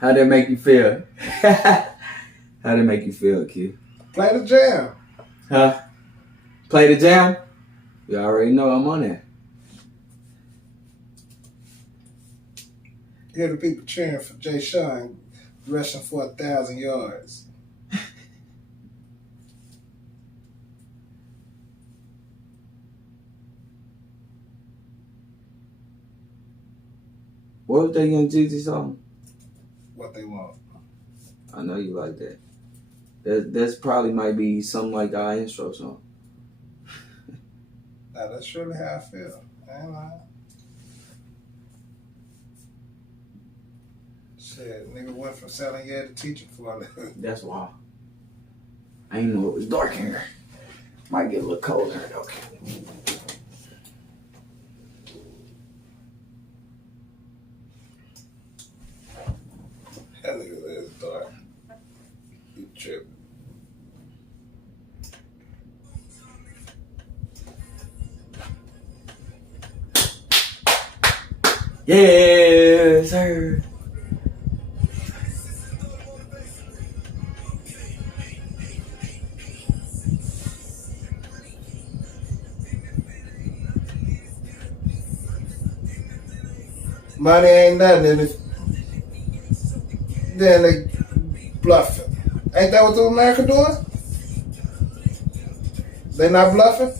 How that make you feel? How that make you feel, Q? Play the jam. Huh? Play the jam? You already know I'm on there. Hear the people cheering for Jay Sean rushing for 1,000 yards. What was that Young Jeezy song? What they want. I know you like that. That's probably might be something like our intro song. Nah, that's really how I feel. I ain't lying. Shit, nigga went from selling yeah to teaching for a living. That's why. I ain't know it was dark in here. Might get a little cold in here though. That nigga is dark. You tripping. Yes, sir. Money ain't nothing in it. Then they bluffing. Ain't that what the America doing? They not bluffing?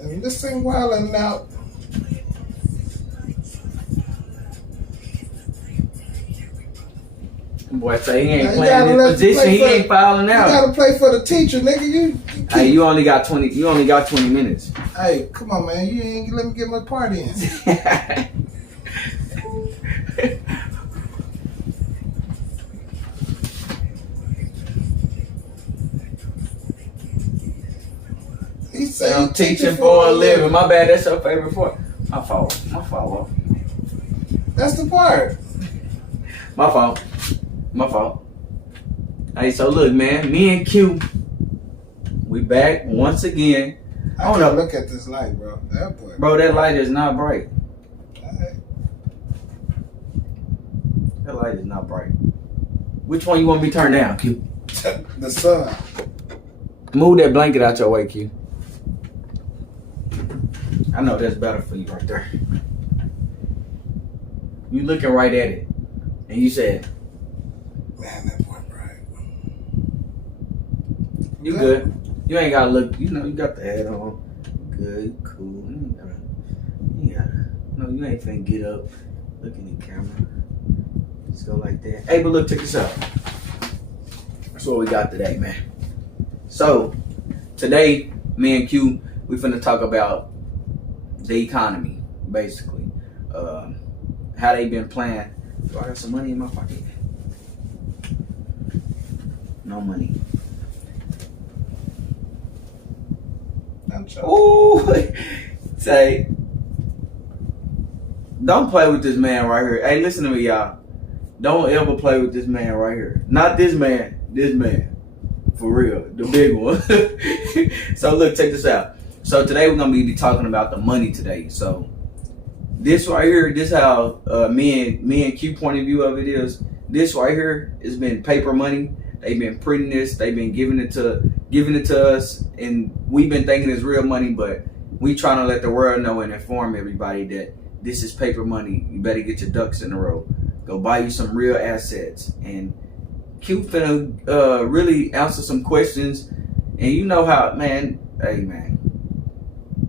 And this thing wilding out. Boy, say he ain't Now, you playing gotta his let the position. play He for- ain't fouling You out. gotta play for the teacher, nigga. Hey, you only got 20. You only got 20 minutes. Hey, come on, man. You ain't let me get my part in. He said I'm teaching for a living. My bad. That's your favorite part. My fault. My fault. That's the part. My fault. My fault. Hey, so look, man. Me and Q, we back once again. I don't don't know. look at this light, bro. That boy. Bro, that light is not bright. Alright. That light is not bright. Which one you want me to turn down, Q? The sun. Move that blanket out your way, Q. I know that's better for you right there. You looking right at it, and you said, Man, that boy bright. "You good? You ain't gotta look. You know, you got the hat on. Good, cool. You ain't gotta. No, you ain't finna get up, look in the camera. Just go like that. Hey, but look, check this out. That's what we got today, man. So today, me and Q, we finna talk about the economy, basically. How they been playing. Do I got some money in my pocket? No money. I'm joking. Ooh, say, don't play with this man right here. Hey, listen to me, y'all. Don't ever play with this man right here. Not this man. This man. For real. The big one. So look, check this out. So today we're gonna be talking about the money today. So this right here, this how me and Q point of view of it is. This right here has been paper money. They've been printing this. They've been giving it to us, and we've been thinking it's real money. But we trying to let the world know and inform everybody that this is paper money. You better get your ducks in a row. Go buy you some real assets. And Q finna really answer some questions. And you know how, man. Hey, man,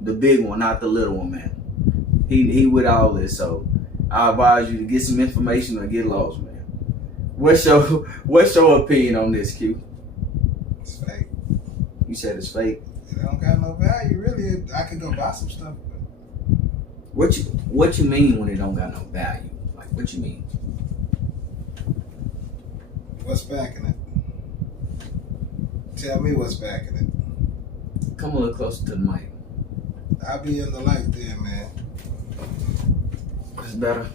the big one, not the little one, man. He with all this, so I advise you to get some information or get lost, man. What's your opinion on this, Q? It's fake. You said it's fake. It don't got no value, really. I could go buy some stuff. But What you mean when it don't got no value? Like, what you mean? what's backing it? Tell me what's backing it. Come a little closer to the mic. I'll be in the light then, man. It's better.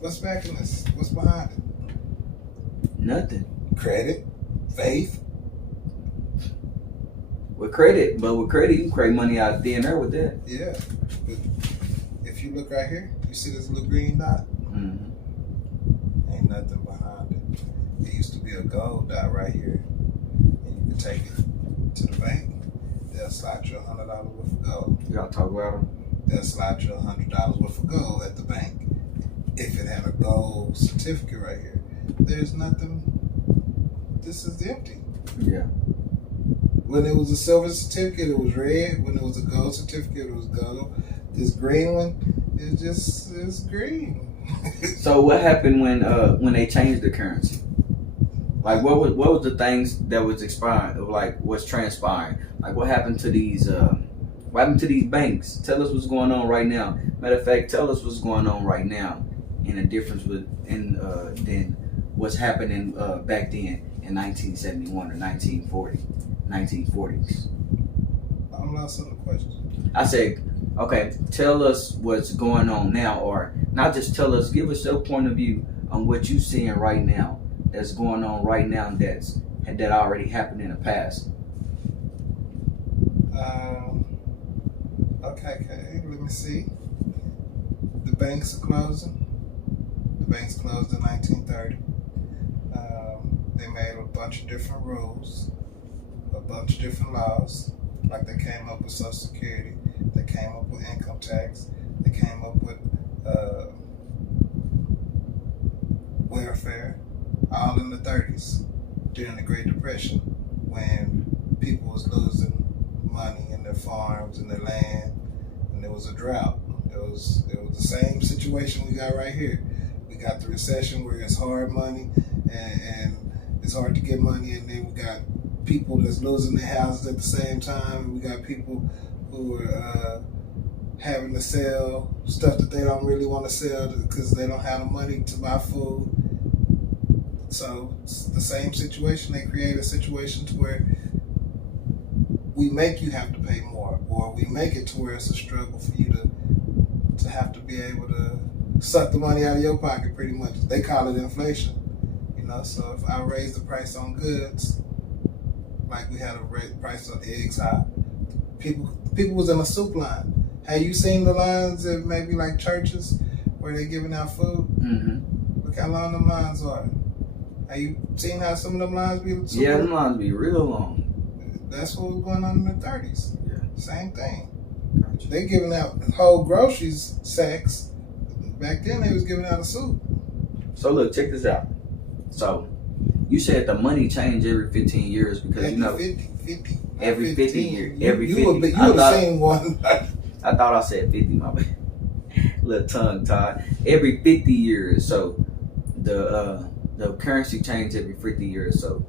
What's backing this? What's behind it? Nothing. Credit? Faith? With credit, you can create money out of thin air with that. Yeah. But if you look right here, you see this little green dot? Mm-hmm. Ain't nothing behind it. It used to be a gold dot right here. And you can take it to the bank. They'll slide you $100 worth of gold. You gotta talk about them. They'll slide you $100 worth of gold at the bank. If it had a gold certificate right here. There's nothing. This is empty. Yeah. When it was a silver certificate, it was red. When it was a gold certificate, it was gold. This green one, it's green. So what happened when they changed the currency? Like what was the things that was expiring? Like what's transpiring? Like what happened to these? What happened to these banks? Tell us what's going on right now. Matter of fact, tell us what's going on right now, and the difference than what's happening back then in 1971 or 1940s. I'm lost on the question. I said, okay, tell us what's going on now, or not just tell us, give us your point of view on what you're seeing right now, that's going on right now, that already happened in the past. Okay, let me see. The banks are closing. The banks closed in 1930. They made a bunch of different rules, a bunch of different laws. Like they came up with Social Security, they came up with income tax, they came up with welfare, all in the 30s during the Great Depression, when people was losing money in their farms and their land, and there was a drought. It was the same situation we got right here. We got the recession where it's hard money and it's hard to get money, and then we got people that's losing their houses at the same time, and we got people who are having to sell stuff that they don't really want to sell because they don't have the money to buy food. So it's the same situation. They create a situation to where we make you have to pay more, or we make it to where it's a struggle for you to have to be able to suck the money out of your pocket, pretty much. They call it inflation. So if I raise the price on goods, like we had a price on eggs high, people was in a soup line. Have you seen the lines at maybe like churches where they're giving out food? Mm-hmm. Look how long them lines are. Have you seen how some of them lines be? Yeah, them lines be real long. That's what was going on in the 30s. Yeah. Same thing. Gotcha. They giving out whole groceries sacks. Back then they was giving out a soup. So look, check this out. So you said the money changed every 15 years because every 50 years. Every 50. You would have seen one. I thought I said 50, my bad. Little tongue tied. Every 50 years. So the currency changed every 50 years. So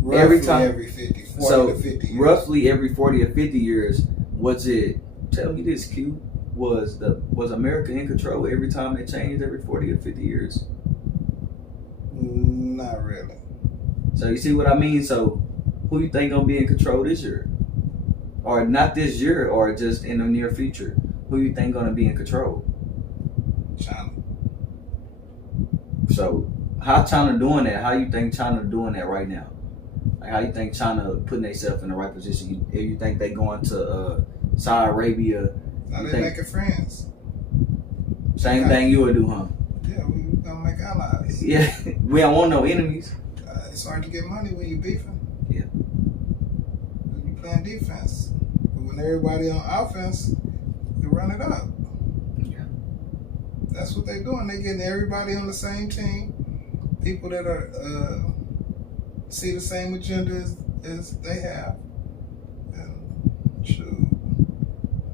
roughly every time every 40 to 50 years. Roughly every 40 or 50 years, was it? Tell me this, Q. Was America in control every time it changed every 40 or 50 years? Not really. So you see what I mean? So who you think gonna be in control this year? Or not this year, or just in the near future? Who you think gonna be in control? China. So how China doing that? How you think China doing that right now? Like how you think China putting themselves in the right position? You think they going to Saudi Arabia? Now they making friends. Same thing you would do, huh? Yeah, we gonna make allies. Yeah, we don't want no enemies. It's hard to get money when you beefing. Yeah. When you playing defense. But when everybody on offense, you run it up. Yeah. That's what they doing. They getting everybody on the same team. People that are see the same agenda as they have. And shoot,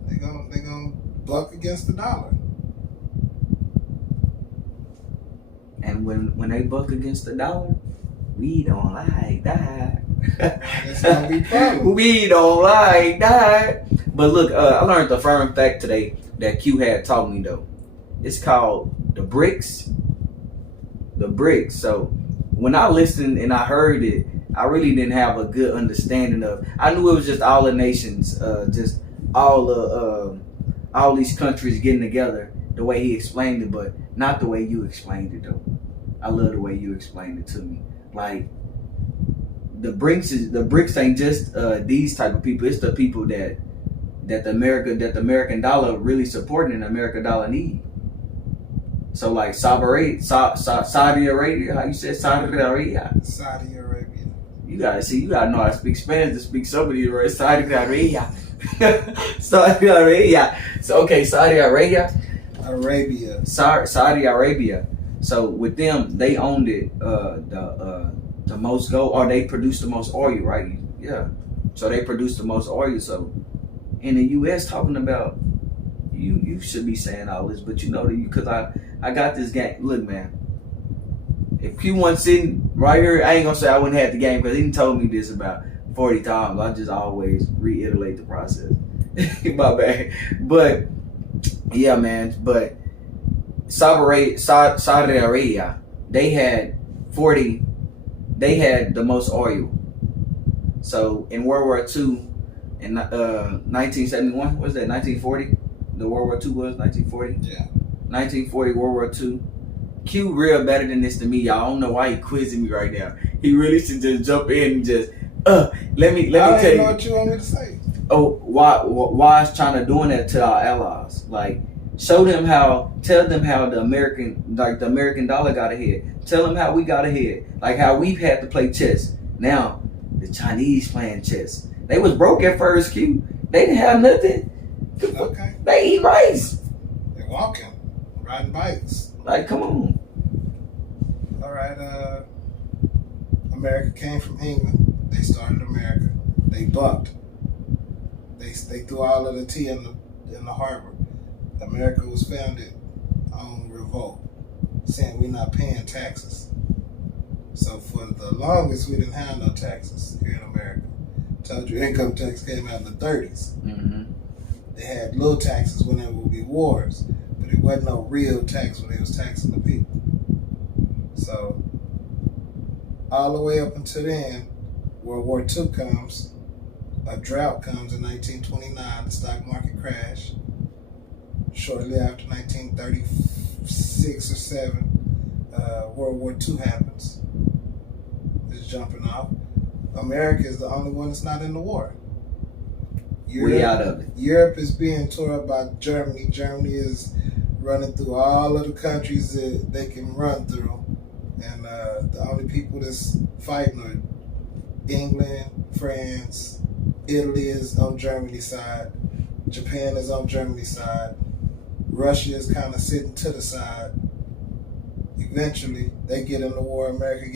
they gonna buck against the dollar. And when they buck against the dollar, we don't like that. That's gonna be problem. We don't like that. But look, I learned the firm fact today that Q had taught me though. It's called the BRICS. The BRICS. So when I listened and I heard it, I really didn't have a good understanding of. I knew it was just all the nations, just all these countries getting together. The way he explained it, but not the way you explained it though. I love the way you explained it to me. Like the BRICS ain't just these type of people. It's the people that the American dollar really supporting and the American dollar need. So like Saudi Arabia, how you said Saudi Arabia? Saudi Arabia. You gotta know how to speak Spanish to speak some of these words. Saudi Arabia. Saudi Arabia. So okay, Saudi Arabia. Saudi Arabia. So with them, they owned it the most gold, or they produced the most oil, right? Yeah. So they produced the most oil. So in the U.S. talking about you should be saying all this, but you know that because I got this game. Look, man. If Q1 sitting right here, I ain't gonna say I wouldn't have the game because he told me this about 40 times. I just always reiterate the process. My bad. But yeah, man. But Saudi Arabia, they had the most oil. So in World War II, in 1971, what was that? 1940. The World War II was 1940. Yeah. 1940 World War II. Q real better than this to me, y'all. I don't know why he quizzing me right now. He really should just jump in and just let me tell you. I don't know what you want me to say. Oh, why is China doing that to our allies? Like, tell them how the American dollar got ahead. Tell them how we got ahead. Like how we've had to play chess. Now the Chinese playing chess. They was broke at first, Q. They didn't have nothing. Okay. They eat rice. They're walking, riding bikes. Like, come on. All right. America came from England. They started America. They bucked. They threw all of the tea in the harbor. America was founded on revolt, saying we're not paying taxes. So for the longest, we didn't have no taxes here in America. Told you income tax came out in the 30s. Mm-hmm. They had little taxes when there would be wars, but it wasn't no real tax when they was taxing the people. So all the way up until then, World War II comes, a drought comes in 1929, the stock market crash. Shortly after 1936 or 7, World War II happens. It's jumping off. America is the only one that's not in the war. We out of it. Europe is being tore up by Germany. Germany is running through all of the countries that they can run through. And the only people that's fighting are England, France, Italy is on Germany's side. Japan is on Germany's side. Russia is kind of sitting to the side. Eventually, they get in the war. America